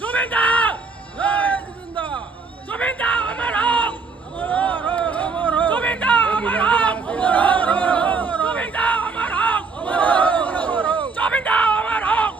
জুবিন দা জুবিন দা আমার হক জুবিন দা আমার হক জুবিন দা আমার হক জুবিন দা আমার হক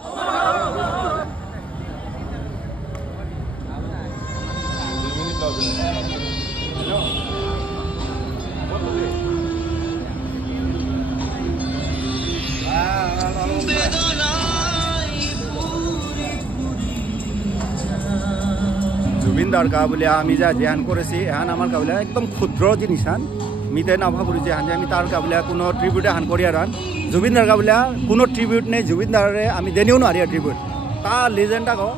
জুবিনদার গা বলে আমি যা ধ্যান করেছি এহান আমার গা বলে একদম ক্ষুদ্র জিনিস হান মিতে না ভাবুরি যে হান যে আমি তার গা বলে কোনো ট্রিবিউটে হান করিয়া রান জুবিনদার গা বলে কোনো ট্রিবিউট নেই জুবিনদারে আমি দেনিও না আরিয়া ট্রিবিউট তার লেজেন্ড আগো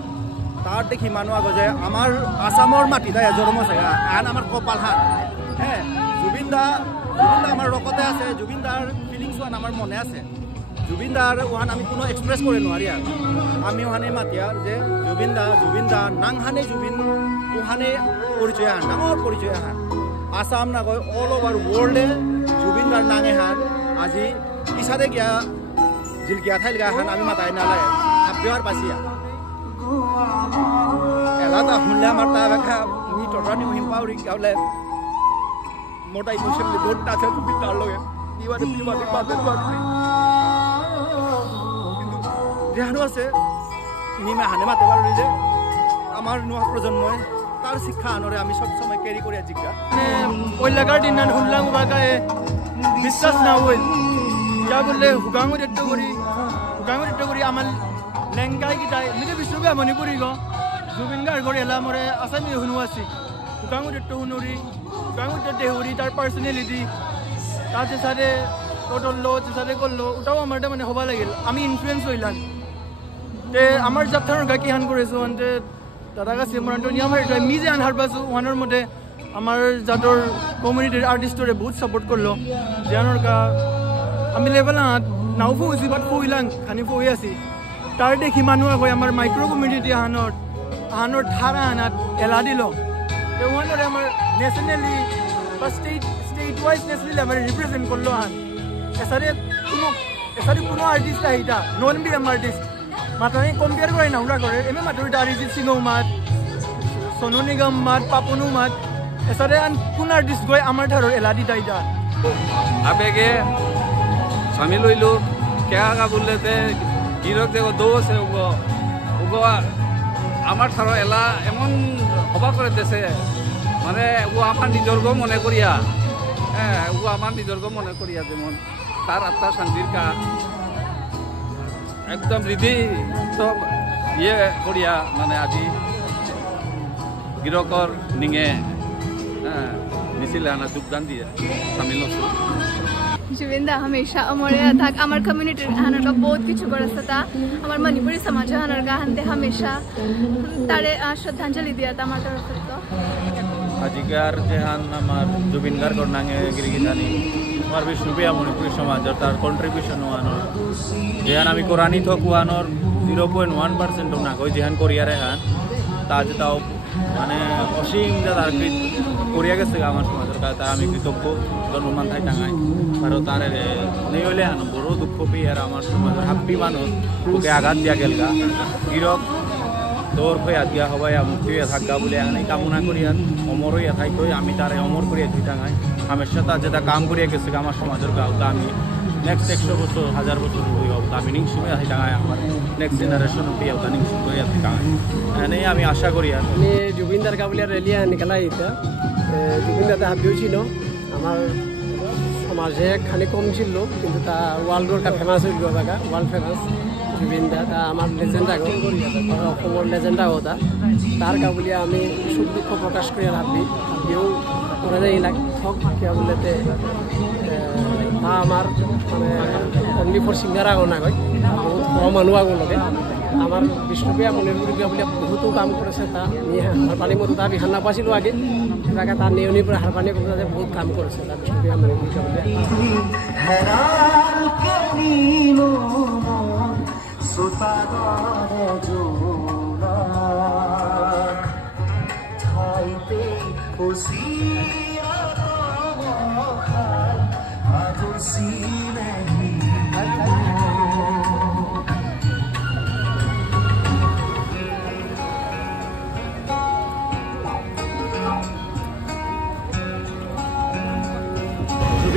তার দেখি মানুষ আগো যে আমার আসামর মাটি তাই জন্ম জায়গা এহান আমার কপাল হান হ্যাঁ জুবিনদা আমার রকতে আছে জুবিনদার ফিলিংস ওয়ান আমার মনে আছে জুবিনদার ওহান আমি কোনো এক্সপ্রেস করে নোৱাৰি আর আমি ওহানে মাতিয়া যে জুবিনদা নাংহানে জুবিন ওহানে পরিচয় হান ডাঙর পরিচয় হান আসাম না কয় অল ওভার ওয়ার্ল্ডে জুবিনদার নাঙে হান আজি ইসাদে গিয়া জিল গিয়া থাইল গা হান আমি মাতাই নালাগে হাবিয়ার পাছিয়া এলাটা শুনলে আমার তা বেখা মি টটানি হিম পাউরি গাওলে মোটা ইমোশনালি বহুত আছে জুবিনদার লগে দিওয়ারে বাদের বাদি দেহানো আছে নিমে হানে মাতে পারি যে আমার নোয়া প্রজন্মই তার শিক্ষা আনরে আমি সবসময় ক্যারি করিয়া জিজ্ঞা ওই লাগার দিন শুনলাম বাগায় বিশ্বাস না হইল যা বললে হুগাঙর একটু করি আমার লেঙ্গাই গিটাই নিজে বিশ্বকে মণিপুরি গ জুবিন গার ঘরে এলা মরে আসামি শুনো আছি হুগাঙর একটু শুনুরি হুগাঙর দেহুরি তার পার্সোনালিটি তাতে সাথে করলো সাথে করলো ওটাও আমার মানে হবা লাগিল আমি ইনফ্লুয়েন্স হইলাম তে আমার যাত্রার গাকি হান করেছো আনতে দাদা কাছে মরান্টনি আমার এটা মি যে আনহার পাইছো ওয়ানোর মধ্যে আমার জাতর কমিউনিটির আর্টিস্টরে বহুত সাপোর্ট করলো জানোর কা আমি লেভেল নাও ফুছি বাট ফুইলাং খানি ফুই আছি তার দেখি মানুষ হয় আমার মাইক্রো কমিউনিটি আহানোর ধারা আনাত এলা দিল তে ওয়ানোরে আমার ন্যাশনালি বা স্টেট ওয়াইজ ন্যাশনালি আমার রিপ্রেজেন্ট করলো আন এসারে কোনো আর্টিস্ট আহিটা নন বি এম আর্টিস্ট মাতানি কম্পেয়ার করে না ওরা করে এমনি মাত্র অরিজিৎ সিংও মাত সোনু নিগম মাত পাপনু মাত এসারে আন কোন আর্টিস্ট গৈ আমার ধারর এলাদি তাইটা আবেগে সামিল হইলো কেয়া বললেতে গিরক দেখো দৌ আছে উগো আমার ধারর এলা এমন হবা করে দেশে মানে ও আমার নিজর্গ মনে করিয়া হ্যাঁ ও আমার নিজর্গ মনে করিয়া যেমন তার আত্মা শান্তির কা একদম হৃদি তো ইয়ে করিয়া মানে আজি গিরকর নিঙে মিছিলে আনা যোগদান দিয়ে সামিল হচ্ছ जुबिन दा हमेशा अमरे था आमार कम्युनिटी हानर का बहुत किछु करस्ता था आमार मणिपुरी समाज हानर का हनते हमेशा तारे श्रद्धांजलि दिया था आमार तरफ से আজিকার যেহান আমার জুবিন গার করনাঙে গিরিগিতানি আমার বিষ্ণুপ্রিয়া মণিপুরী সমাজ তার কন্ট্রিবিউশন ওয়ানোর যেহান আমি কোরআনি থক ওয়ানোর 0.1% না কই যেহান কোরিয়ারে হান তা যে তাও মানে অসীম যে তার কোরিয়া গেছে আমার সমাজের কাছে আমি কৃতজ্ঞ জন্মমান থাই টাঙাই আর তার নেই হলে হান বড় দুঃখ পেয়ে আর আমার সমাজের হাপ্পি মানুষ ওকে আঘাত দিয়া গেলগা গিরক দৌর হয়ে আজ্ঞা হবাই মুক্তি হয়ে থাকা বলে এখানে কামনা করি আর অমর হইয়া থাকই আমি তার অমর করিয়া দুই টাঙাই হামেশা তার যেটা কাম করিয়া গেছে আমার সমাজের গাঁওটা আমি নেক্সট 100 বছর 1000 বছর হই হোক আমি নিংসুমে আছি টাঙাই আমার নেক্সট জেনারেশন পেয়ে ওটা নিংসুম করিয়া টাঙাই এখানে আমি আশা করি আর জুবিনদার গাবলিয়া রেলিয়া নিকালা এটা জুবিনদার হাবিও ছিল আমার সমাজে খানি কম ছিল কিন্তু তা ওয়ার্ল্ডর কা ফেমাস হইল জায়গা ওয়ার্ল্ড ফেমাস জুবিনদা তা আমার লেজেন্ড আগো অসমৰ লেজেন্ড আগো তার গাবলিয়া আমি সুখ দুঃখ প্রকাশ করে ভাবিও করে যাই লাগ থক কিয়া বলেতে তা আমার মানে অনলি ফর সিঙ্গার আগো না কয় বহুত কম মানুহ আগো লগে আমার বিষ্ণুপ্রিয়া মণিপুৰী গাবলিয়া বহুতো কাম করেছে তা হারপানি মতো তা বিহান নাপাইছিলো আগে তাকে তার নেওনির পরে হারপানি করতে বহুত কাম করেছে তা বিষ্ণুপ্রিয়া মণিপুৰী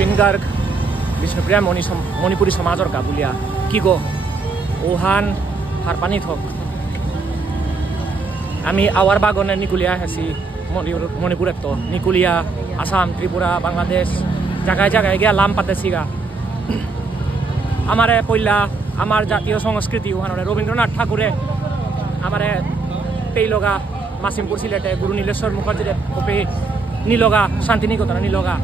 জুবিন গাৰ্গ বিষ্ণুপ্ৰিয়া মণিপুৰী সমাজৰ গাবুলীয়া কি গো ওহান হার পানি থক আমি আওয়ার বাগনে নিকুলিয়া হেসি মণিপুরের তো নিকুলিয়া আসাম ত্রিপুরা বাংলাদেশ জায়গায় জায়গায় গিয়া লাম পাতেছিগা আমারে পইলা আমার জাতীয় সংস্কৃতি ওখানে রবীন্দ্রনাথ ঠাকুরে আমারে পেইলগা মাসিমপুর সিলেটে গুরু নীলেশ্বর মুখার্জির কপি নিলগা শান্তিনিকেতন নিলগা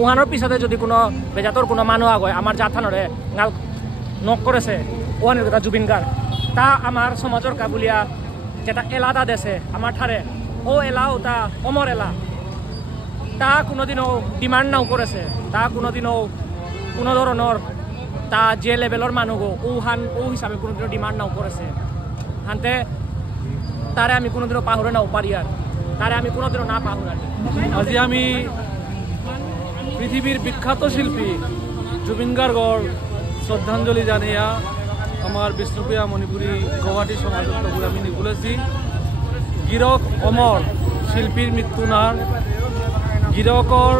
ওখানোর পিছতে যদি কোনো বেজাতর কোনো মানুষ আগয় আমার জাথানরে গাল নক করেছে ওখানের কথা জুবিন গার্গ তা আমার সমাজের কাবুলিয়া যেটা এলাদা দেশে আমার ঠারে ও এলা ওটা অমর এলা তা কোনোদিনও ডিমান্ড নাও করেছে তা কোনোদিনও কোনো ধরনের তা যে লেভেলের মানুষ ও হিসাবে কোনোদিনও ডিমান্ড নাও করেছে হানতে তারে আমি কোনোদিনও পাহরে নাও পারি আর তারে আমি কোনোদিনও না পাহরার আজি আমি পৃথিবীর বিখ্যাত শিল্পী জুবিন গার্গর শ্রদ্ধাঞ্জলি জানিয়া আমার বিষ্ণুপ্রিয়া মণিপুরী গুৱাহাটী সমাজত আমি নিকুলেছি গিরক অমর শিল্পীর মৃত্যু নার গিরকর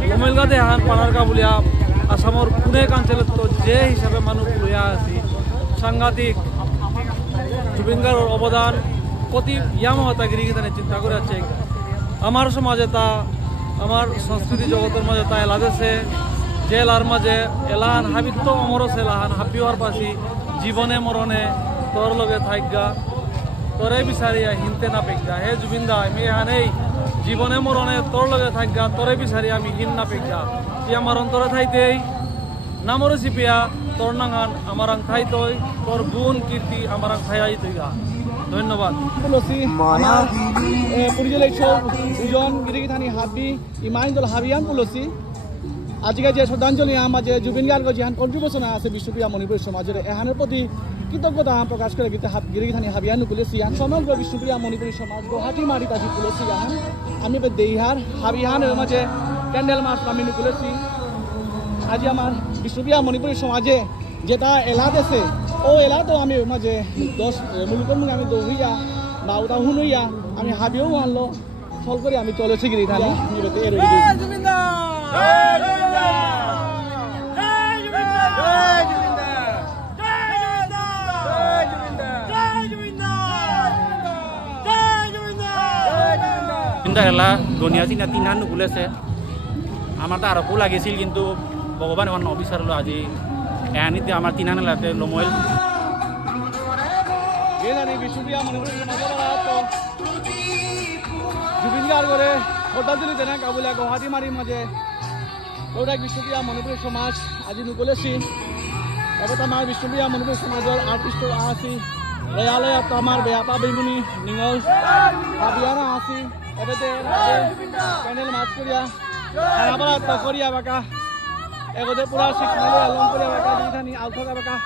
লমেলগা দেহান পানার কাবুলিয়া আসামর পুনে কাঞ্চলত যে হিসাবে মানুষ লইয়া আছি সাংঘাতিক জুবিন গার্গর অবদান প্রতি ইয়ামহতাগিরি তানে চিন্তা করে আছে আমার সমাজে তা আমার সংস্কৃতি জগতের মাঝে তা এলাদেছে যে এলার মাঝে এলাহান হাবিত্য অমরছে এলাহান হাবিওয়ার পাশি জীবনে মরণে তোর লগে থাইগা তোরে বিচারিয়া হিনতে না পেগা হে জুবিনদা আমি এখানেই জীবনে মরণে তোর লগে থাইগা তোরে বিচারি আমি হিন না পেগা ই আমার অন্তরে থাইতেই নামরে চিপিয়া তোর নাঙান আমার আং থাইতই তোর গুণ কীর্তি আমার আং থাই তৈগা ধন্যবাদ দুজন গিরিগিথানি হাবি ইমান দল হাবিয়ান পুলসি আজকে যে শ্রদ্ধাঞ্জলি মাঝে জুবিন গার্গ যেহান কন্ট্রিবিউশন আছে বিষ্ণুপ্রিয়া মণিপুর সমাজের এহানের প্রতি কৃতজ্ঞতা প্রকাশ করে গিরিগিথানি হাবিয়ান পুলসি সমগ্র বিষ্ণুপ্রিয়া মণিপুরী সমাজ গুৱাহাটী মারি তাজি পুলসি আহান আমি দেহার হাবিহানের মাঝে ক্যান্ডেল মার্চ আমি পুলসি আজ আমার বিষ্ণুপ্রিয়া মণিপুরী সমাজে যেটা এলা দেশে ও এলা তো আমি মাঝে 10 মুলুকের মুখে আমি দৌড়িয়া বা ওটা হুনুইয়া আমি হাবিও আনলো ফল করে আমি চলেছি গিরিধানি এলা ধনিয়া চিনা তিনান নুকুলেছে আমার তো আরো লাগিছিল কিন্তু ভগবান এখন নবিচারলো আজি এহানিতে আমার তিনান এলাতে লমইল বিষ্ণুপ্রিয়া মণিপুরী জুবিন গার্গরে শ্রদ্ধাঞ্জলি দেনা কাবুলিয়া গুৱাহাটী মারির মাঝে ওটা বিষ্ণুপ্রিয়া মণিপুরী সমাজ আজি নুকুলেছি এবার আমার বিষ্ণুপ্রিয়া মণিপুরী সমাজের আর্টিস্ট আসি রেয়ালয় আমার বেয়াপা বেগুনি নিঙল হাবিয়ানা আসি এবারে প্যান্ডেল মাছ করিয়া খানাপাড়া তকরিয়া বাঁকা এবারে পুরা শিক্ষালয় আলম করিয়া বাঁকা যিখানি আলথকা বাঁকা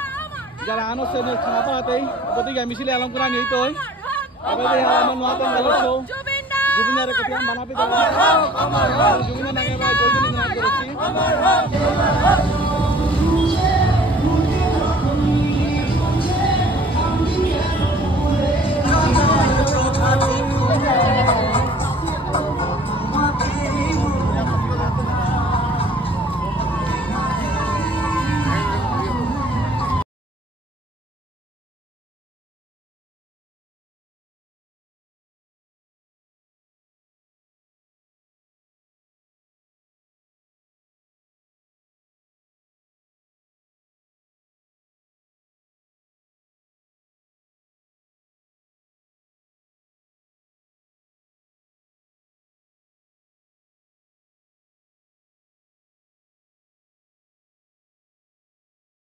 যারা আনো সে খানাপাড়াতেই গতিকে মিছিলে আলম করা নিত এবারে আমার নোয়াতে গেলো জুবিনের কথা বানাবি জুবিনের নাগে জয়জনী করেছি